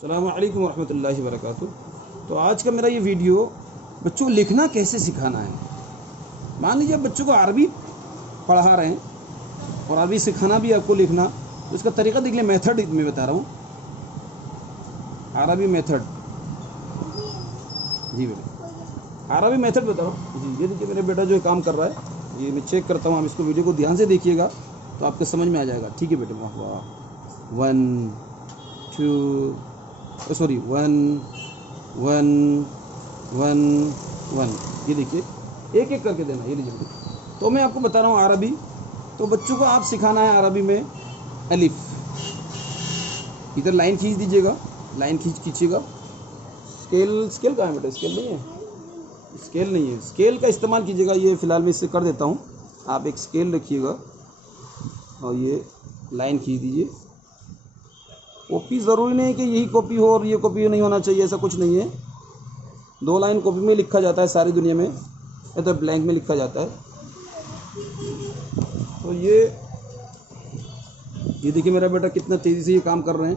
अस्सलामु अलैकुम वरहमतुल्लाहि वबरकातुहू। तो आज का मेरा ये वीडियो बच्चों को लिखना कैसे सिखाना है। मान लीजिए आप बच्चों को अरबी पढ़ा रहे हैं और अरबी सिखाना भी आपको लिखना, तो इसका तरीका देख लें। मेथड मैं बता रहा हूँ, अरबी मेथड। जी बेटा, अरबी मेथड बता रहा हूँ जी। ये देखिए मेरा बेटा जो काम कर रहा है, ये मैं चेक करता हूँ। आप इसको वीडियो को ध्यान से देखिएगा तो आपको समझ में आ जाएगा। ठीक है बेटे, वाह। 1 2 सॉरी 1 1 1 1। ये देखिए एक एक करके देना। ये लीजिए बेटे, तो मैं आपको बता रहा हूँ अरबी। तो बच्चों को आप सिखाना है अरबी में अलिफ। इधर लाइन खींच दीजिएगा, लाइन खींचिएगा। स्केल कहाँ है बेटा? स्केल नहीं है, स्केल नहीं है। स्केल का इस्तेमाल कीजिएगा। ये फ़िलहाल मैं इससे कर देता हूँ। आप एक स्केल रखिएगा और ये लाइन खींच दीजिए। कॉपी ज़रूरी नहीं है कि यही कॉपी हो और ये कॉपी नहीं होना चाहिए, ऐसा कुछ नहीं है। 2 लाइन कॉपी में लिखा जाता है सारी दुनिया में, या तो ब्लैंक में लिखा जाता है। तो ये देखिए मेरा बेटा कितना तेज़ी से ये काम कर रहे हैं।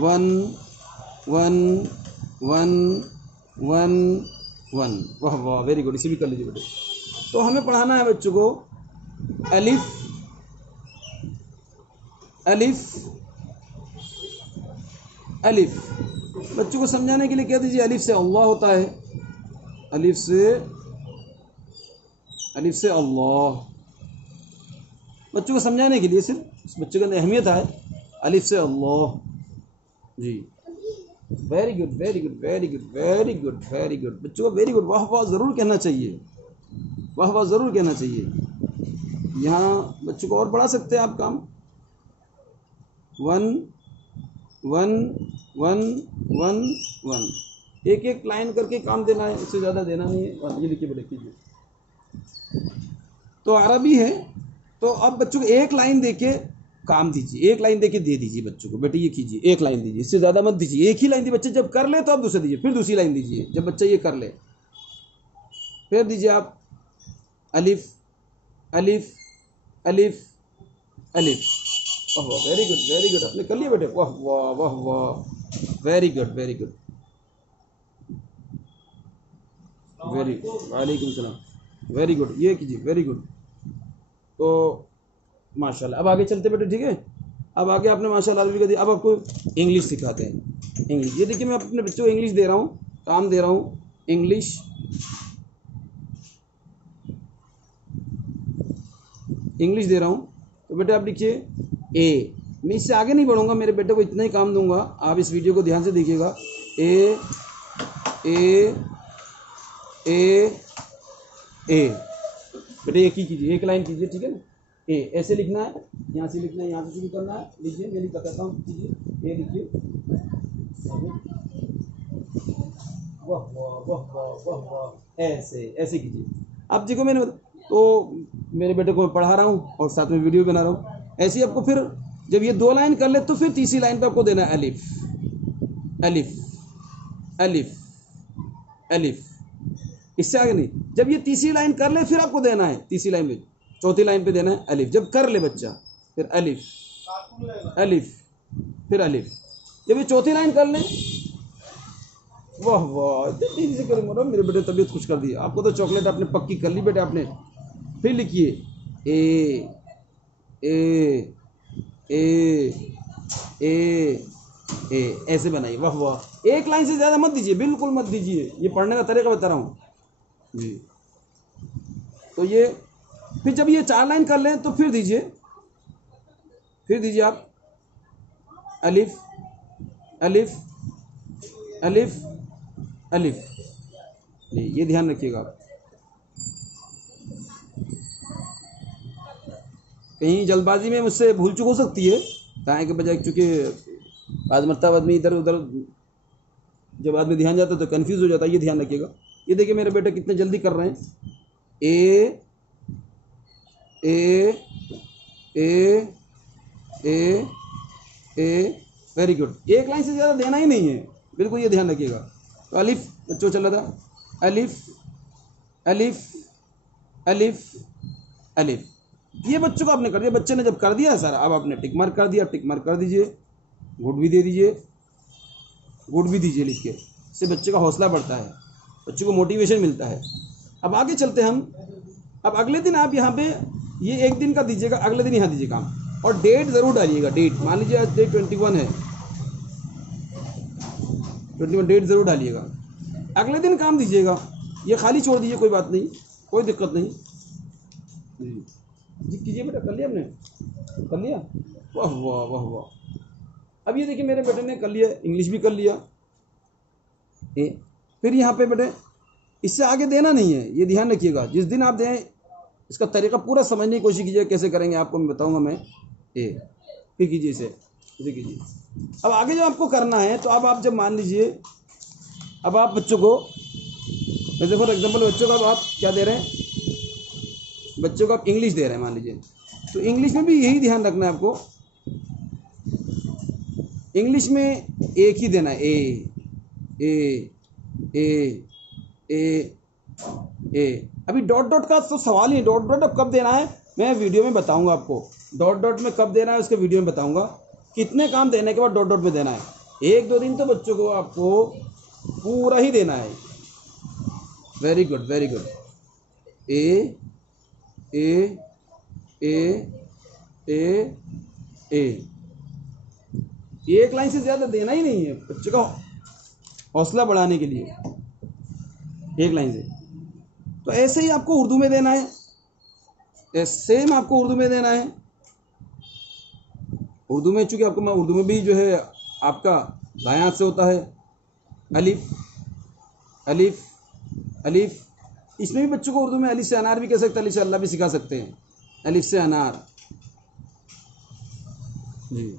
1 1 1 1 1। वाह वाह, वेरी गुड। इसे भी कर लीजिए बेटे। तो हमें पढ़ाना है बच्चों को अलिफ अलिफ अलिफ। बच्चों को समझाने के लिए कह दीजिए अलिफ से अल्लाह होता है। अलिफ से अल्लाह। बच्चों को समझाने के लिए सिर्फ इस बच्चे का अहमियत है। अलिफ से Allah ji. Very good very good very good very good very good. बच्चों को वेरी गुड, वाह वाह ज़रूर कहना चाहिए, वाह वाह ज़रूर कहना चाहिए। यहाँ बच्चों को और बढ़ा सकते हैं आप काम। 1 1 1 1 1। एक एक लाइन करके काम देना है, इससे ज़्यादा देना नहीं है। ये लिखिए बेटे, कीजिए। तो अरबी है, तो अब बच्चों को एक लाइन देके काम दीजिए, एक लाइन देके दे दीजिए बच्चों को। बेटे ये कीजिए, एक लाइन दीजिए, इससे ज़्यादा मत दीजिए। एक ही लाइन दीजिए। बच्चे जब कर ले तो आप दूसरे दीजिए, फिर दूसरी लाइन दीजिए। जब बच्चा ये कर ले फिर दीजिए आप अलिफ अलिफ अलिफ अलिफ। वाह वाह, वेरी गुड वेरी गुड। आपने कर लिया बेटे, वाह वाह वाह वाह, very good very good very. वालेकुम सलाम, वेरी गुड। ये कीजिए, वेरी गुड। तो माशाल्लाह, अब आगे चलते बेटे। ठीक है, अब आगे आपने माशाल्लाह अरबी का दिया। अब आपको इंग्लिश सिखाते हैं। इंग्लिश, ये देखिए मैं अपने बच्चों को इंग्लिश दे रहा हूँ, काम दे रहा हूँ। इंग्लिश इंग्लिश दे रहा हूँ। तो बेटे आप लिखिए ए। मैं इससे आगे नहीं बढ़ूंगा, मेरे बेटे को इतना ही काम दूंगा। आप इस वीडियो को ध्यान से देखिएगा। ए ए ए ए। बेटे एक ही कीजिए, एक लाइन कीजिए। ठीक है ना? ए ऐसे लिखना है, यहाँ से लिखना है, यहाँ से शुरू करना है। लिखिए, मैं लिख बताता हूँ। कीजिए, ए लिखिए। वाह वाह वाह वाह वाह वाह, ऐसे ऐसे कीजिए। अब देखो मैंने तो मेरे बेटे को पढ़ा रहा हूँ और साथ में वीडियो बना रहा हूँ। ऐसे ही आपको फिर जब ये 2 लाइन कर ले तो फिर तीसरी लाइन पे आपको देना है अलिफ अलिफ अलिफ अलिफ। इससे आगे नहीं। जब ये तीसरी लाइन कर ले फिर आपको देना है तीसरी लाइन पे, चौथी लाइन पे देना है अलिफ। जब कर ले बच्चा फिर अलिफ अलिफ फिर अलिफ। जब ये चौथी लाइन कर ले, वाह वाह, तेजी से करूँगा। मेरे बेटे तबीयत खुश कर दी। आपको तो चॉकलेट आपने पक्की कर ली बेटे आपने। फिर लिखिए ए ए ए ए ए, ऐसे बनाइए। वाह वाह, एक लाइन से ज़्यादा मत दीजिए, बिल्कुल मत दीजिए। ये पढ़ने का तरीका बता रहा हूँ जी। तो ये फिर जब ये 4 लाइन कर लें तो फिर दीजिए आप अलिफ अलिफ अलिफ अलिफ। ये ध्यान रखिएगा आप। कहीं जल्दबाजी में मुझसे भूल चूक हो सकती है, कहाँ के बजाय, चूँकि आज मरतबा आदमी इधर उधर जब आदमी ध्यान जाता है तो कंफ्यूज हो जाता है। ये ध्यान रखिएगा। ये देखिए मेरे बेटे कितने जल्दी कर रहे हैं। ए A A A A, very good. एक लाइन से ज़्यादा देना ही नहीं है, बिल्कुल ये ध्यान रखिएगा। तो अलिफ बच्चों चल रहा था, अलिफ अलिफ अलिफ अलिफ। ये बच्चों को आपने कर दिया। बच्चे ने जब कर दिया सर, अब आपने टिक मार्क कर दिया। टिक मार्क कर दीजिए, गुड भी दे दीजिए। गुड भी दीजिए लिख के, इससे बच्चे का हौसला बढ़ता है, बच्चे को मोटिवेशन मिलता है। अब आगे चलते हम। अब अगले दिन आप यहाँ पे ये एक दिन का दीजिएगा, अगले दिन यहाँ दीजिए काम, और डेट ज़रूर डालिएगा। डेट मान लीजिए आज डेट 21 है, 21 डेट ज़रूर डालिएगा। अगले दिन काम दीजिएगा, ये खाली छोड़ दीजिए, कोई बात नहीं, कोई दिक्कत नहीं जी। कीजिए बेटा, कर लिया आपने, कर लिया, वाह वाह वाह वाह। अब ये देखिए मेरे बेटे ने कर लिया, इंग्लिश भी कर लिया। फिर यहाँ पे बेटे इससे आगे देना नहीं है, ये ध्यान रखिएगा। जिस दिन आप दें इसका तरीका पूरा समझने की कोशिश कीजिए, कैसे करेंगे आपको मैं बताऊंगा मैं। फिर कीजिए इसे कीजिए। अब आगे जो आपको करना है, तो अब आप जब मान लीजिए, अब आप बच्चों को, जैसे फॉर एग्जाम्पल बच्चों को अब आप क्या दे रहे हैं, बच्चों को आप इंग्लिश दे रहे हैं मान लीजिए, तो इंग्लिश में भी यही ध्यान रखना है आपको। इंग्लिश में एक ही देना है, ए ए ए ए। अभी डॉट डॉट का तो सवाल ही, डॉट डॉट अब कब देना है मैं वीडियो में बताऊंगा आपको। डॉट डॉट में कब देना है उसके वीडियो में बताऊंगा, कितने काम देने के बाद डॉट डॉट में देना है। 1-2 दिन तो बच्चों को आपको पूरा ही देना है। Very good very good. A A A A A, एक लाइन से ज़्यादा देना ही नहीं है बच्चे का हौसला बढ़ाने के लिए, एक लाइन से। तो ऐसे ही आपको उर्दू में देना है, सेम आपको उर्दू में देना है। उर्दू में चूंकि आपको मैं उर्दू में भी जो है आपका दाएं हाथ से होता है, अलिफ अलिफ अलिफ। इसमें भी बच्चों को उर्दू में अलिफ से अनार भी कह सकते हैं, अलिफ से अल्लाह भी सिखा सकते हैं, अलिफ से अनार जी।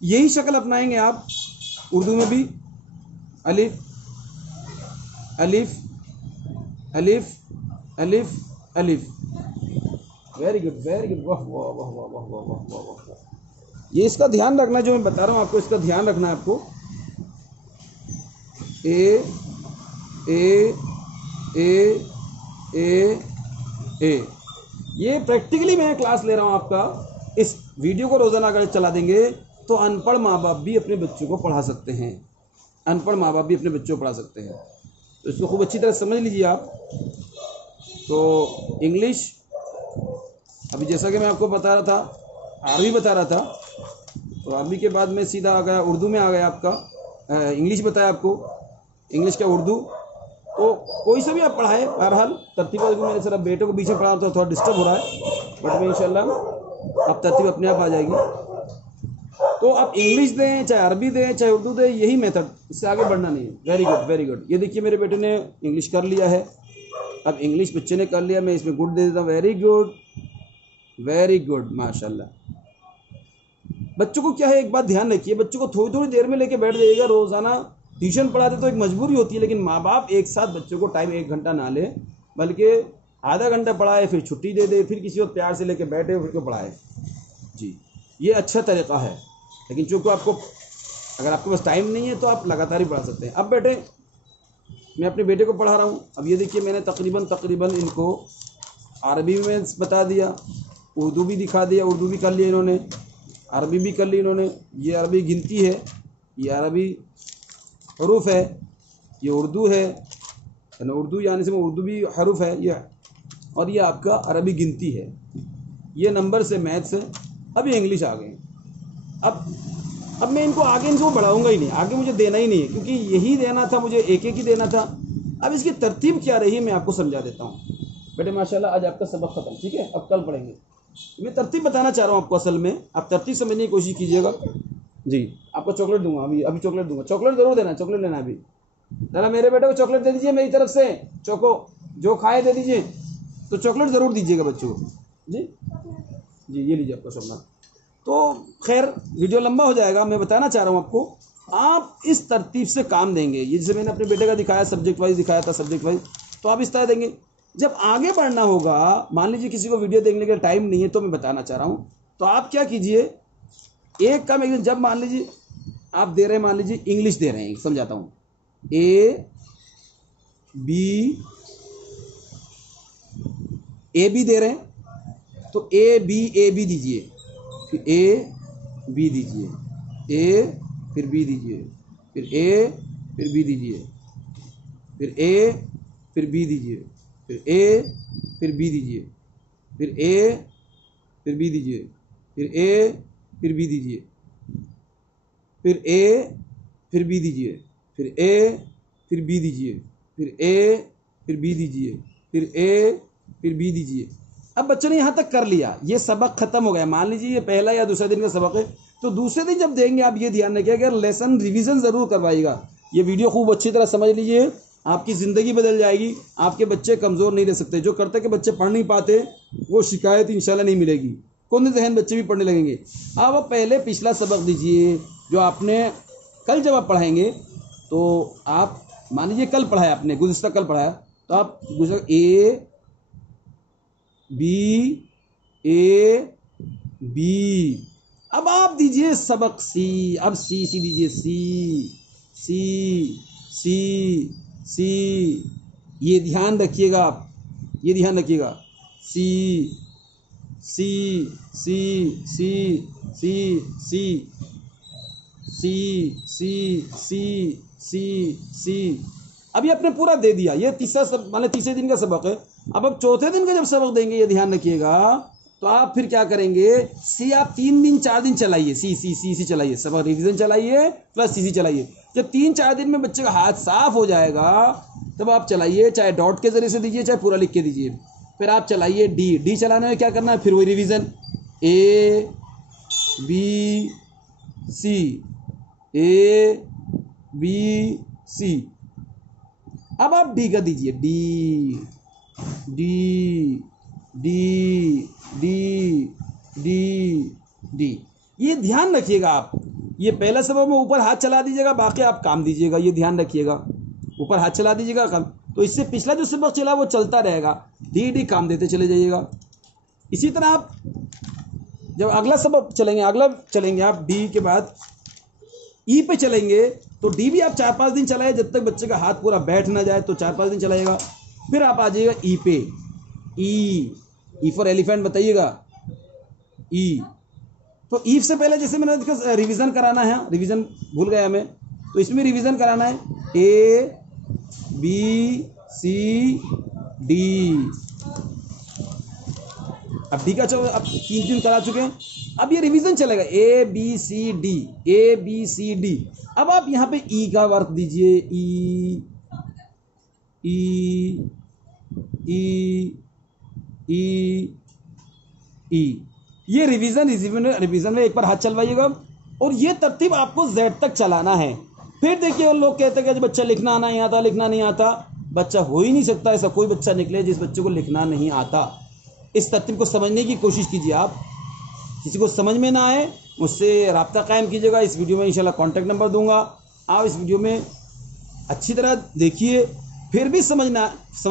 यही शक्ल अपनाएंगे आप उर्दू में भी, अलिफ अलिफ अलिफ अलिफ अलिफ। वेरी गुड वेरी गुड, वाह वाह वाह वाह वाह वाह वाह वाह वाह वाह। ये इसका ध्यान रखना, जो मैं बता रहा हूँ आपको, इसका ध्यान रखना है आपको। ए ए ए ए ए, ये प्रैक्टिकली मैं क्लास ले रहा हूँ आपका। इस वीडियो को रोजाना अगर चला देंगे तो अनपढ़ माँ बाप भी अपने बच्चों को पढ़ा सकते हैं, अनपढ़ माँ बाप भी अपने बच्चों को पढ़ा सकते हैं। तो इसको खूब अच्छी तरह समझ लीजिए आप। तो इंग्लिश, अभी जैसा कि मैं आपको बता रहा था, अरबी बता रहा था, तो अरबी के बाद में सीधा आ गया उर्दू में आ गया आपका। इंग्लिश बताया आपको, इंग्लिश का उर्दू। तो कोई सा भी आप पढ़ाए, बहरहाल तरतीब, मेरे सिर्फ बेटे को बीच में पढ़ा तो थोड़ा डिस्टर्ब हो रहा है, बट मैं इंशाल्लाह आप तरतीब अपने आप आ जाएगी। तो आप इंग्लिश दें, चाहे अरबी दें, चाहे उर्दू दें, यही मेथड, इससे आगे बढ़ना नहीं है। Very good very good. ये देखिए मेरे बेटे ने इंग्लिश कर लिया है। अब इंग्लिश बच्चे ने कर लिया, मैं इसमें गुड दे देता हूँ। वेरी गुड माशाल्लाह। बच्चों को क्या है, एक बात ध्यान रखिए, बच्चों को थोड़ी थोड़ी देर में लेके बैठ जाइएगा। रोजाना ट्यूशन पढ़ाते तो एक मजबूरी होती है, लेकिन माँ बाप एक साथ बच्चों को टाइम 1 घंटा ना ले, बल्कि आधा घंटा पढ़ाए, फिर छुट्टी दे दे, फिर किसी वक्त प्यार से लेके बैठे, फिर को पढ़ाए जी। ये अच्छा तरीका है। लेकिन चूँकि आपको, अगर आपके पास टाइम नहीं है तो आप लगातार ही पढ़ा सकते हैं। अब बेटे, मैं अपने बेटे को पढ़ा रहा हूँ। अब ये देखिए मैंने तकरीबन इनको अरबी में बता दिया, उर्दू भी दिखा दिया, उर्दू भी कर लिया इन्होंने, अरबी भी कर ली इन्होंने। ये अरबी गिनती है, ये अरबी हरूफ है, ये उर्दू है ना, उर्दू यानी से उर्दू भी हरूफ है ये, और ये आपका अरबी गिनती है, ये नंबर से मैथ्स है। अब ये इंग्लिश आ गए। अब मैं इनको आगे इनको बढ़ाऊंगा ही नहीं, आगे मुझे देना ही नहीं है, क्योंकि यही देना था मुझे, एक एक ही देना था। अब इसकी तरतीब क्या रही मैं आपको समझा देता हूँ। बेटे माशाल्लाह आज आपका सबक खत्म, ठीक है, अब कल पढ़ेंगे। मैं तरतीब बताना चाह रहा हूँ आपको, असल में आप तरतीब समझने की कोशिश कीजिएगा जी। आपको चॉकलेट दूंगा, अभी चॉकलेट दूंगा, चॉकलेट जरूर देना, चॉकलेट लेना। अभी जरा मेरे बेटे को चॉकलेट दे दीजिए मेरी तरफ से, चोको जो खाए दे दीजिए, तो चॉकलेट ज़रूर दीजिएगा बच्चों को जी। ये लीजिए आपका सामान। तो खैर वीडियो लंबा हो जाएगा, मैं बताना चाह रहा हूँ आपको, आप इस तरतीब से काम देंगे। ये जैसे मैंने अपने बेटे का दिखाया, सब्जेक्ट वाइज दिखाया था, सब्जेक्ट वाइज, तो आप इस तरह देंगे। जब आगे बढ़ना होगा, मान लीजिए किसी को वीडियो देखने के टाइम नहीं है, तो मैं बताना चाह रहा हूँ, तो आप क्या कीजिए, एक काम एक दिन, जब मान लीजिए आप दे रहे हैं, मान लीजिए इंग्लिश दे रहे हैं, समझाता हूँ, ए बी दे रहे हैं, तो ए बी दीजिए, फिर ए बी दीजिए, ए फिर बी दीजिए, फिर ए, फिर बी दीजिए, फिर ए, फिर बी दीजिए, फिर ए, फिर बी दीजिए, फिर ए, फिर बी दीजिए, फिर ए, फिर बी दीजिए, फिर ए, फिर बी दीजिए, फिर ए, फिर बी दीजिए, फिर ए, फिर बी दीजिए, फिर ए, फिर बी दीजिए। अब बच्चों ने यहाँ तक कर लिया, ये सबक खत्म हो गया। मान लीजिए ये पहला या दूसरा दिन का सबक है, तो दूसरे दिन जब देंगे आप ये ध्यान रखिए अगर लेसन रिवीजन जरूर करवाइएगा। ये वीडियो खूब अच्छी तरह समझ लीजिए, आपकी ज़िंदगी बदल जाएगी। आपके बच्चे कमज़ोर नहीं रह सकते। जो करते कि बच्चे पढ़ नहीं पाते वो शिकायत इंशाल्लाह नहीं मिलेगी, कौन जहन बच्चे भी पढ़ने लगेंगे। अब आप पहले पिछला सबक दीजिए जो आपने कल जब आप पढ़ाएंगे तो आप मान लीजिए कल पढ़ाया आपने, गुज़िश्ता कल पढ़ाया, तो आप ए बी, अब आप दीजिए सबक सी। अब सी दीजिए, सी, ये ध्यान रखिएगा आप, ये ध्यान रखिएगा, सी। अब ये आपने पूरा दे दिया। ये तीसरे दिन का सबक है। अब चौथे दिन का जब सबक देंगे ये ध्यान रखिएगा, तो आप फिर क्या करेंगे, सी आप 3 दिन 4 दिन चलाइए, सी चलाइए, सबक रिवीजन चलाइए प्लस सी चलाइए। जब 3-4 दिन में बच्चे का हाथ साफ हो जाएगा तब आप चलाइए, चाहे डॉट के जरिए से दीजिए चाहे पूरा लिख के दीजिए। फिर आप चलाइए डी चलाने में क्या करना है, फिर वही रिवीजन ए बी सी। अब आप डी का दीजिए, डी। ये ध्यान रखिएगा आप, ये पहला सबक में ऊपर हाथ चला दीजिएगा, बाकी आप काम दीजिएगा। ये ध्यान रखिएगा, ऊपर हाथ चला दीजिएगा काम, तो इससे पिछला जो सबक चला वो चलता रहेगा। डी काम देते चले जाइएगा। इसी तरह आप जब अगला सबक चलेंगे आप डी के बाद ई पे चलेंगे, तो डी भी आप 4-5 दिन चलाए, जब तक बच्चे का हाथ पूरा बैठ ना जाए तो 4-5 दिन चलाइएगा। फिर आप आ जाइएगा ई पे, ई फॉर एलिफेंट बताइएगा, ई। तो ई से पहले जैसे मैंने रिवीजन कराना है, रिवीजन भूल गया मैं, तो इसमें रिवीजन कराना है ए बी सी डी। अब डी का अब 3 दिन करा चुके हैं, अब ये रिवीजन चलेगा ए बी सी डी। अब आप यहाँ पे ई का वर्क दीजिए, ई। ये रिवीजन में एक बार हाथ चलवाइएगा और ये तरतीब आपको जेड तक चलाना है। फिर देखिए लोग कहते हैं कि बच्चा लिखना नहीं आता। बच्चा हो ही नहीं सकता ऐसा कोई बच्चा निकले जिस बच्चे को लिखना नहीं आता। इस तरतीब को समझने की कोशिश कीजिए आप। किसी को समझ में ना आए मुझसे राब्ता कायम कीजिएगा। इस वीडियो में इंशाल्लाह कॉन्टैक्ट नंबर दूंगा, आप इस वीडियो में अच्छी तरह देखिए। फिर भी समझ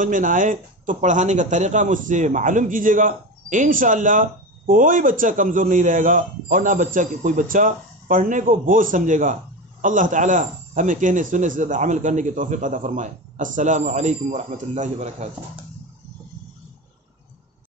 में ना आए तो पढ़ाने का तरीक़ा मुझसे मालूम कीजिएगा। इंशाल्लाह कोई बच्चा कमज़ोर नहीं रहेगा और ना कोई बच्चा पढ़ने को बोझ समझेगा। अल्लाह ताला हमें कहने सुनने से ज़्यादा अमल करने की तौफ़ीक़ अता फ़रमाए। अस्सलामु अलैकुम व रहमतुल्लाहि व बरकातुहू।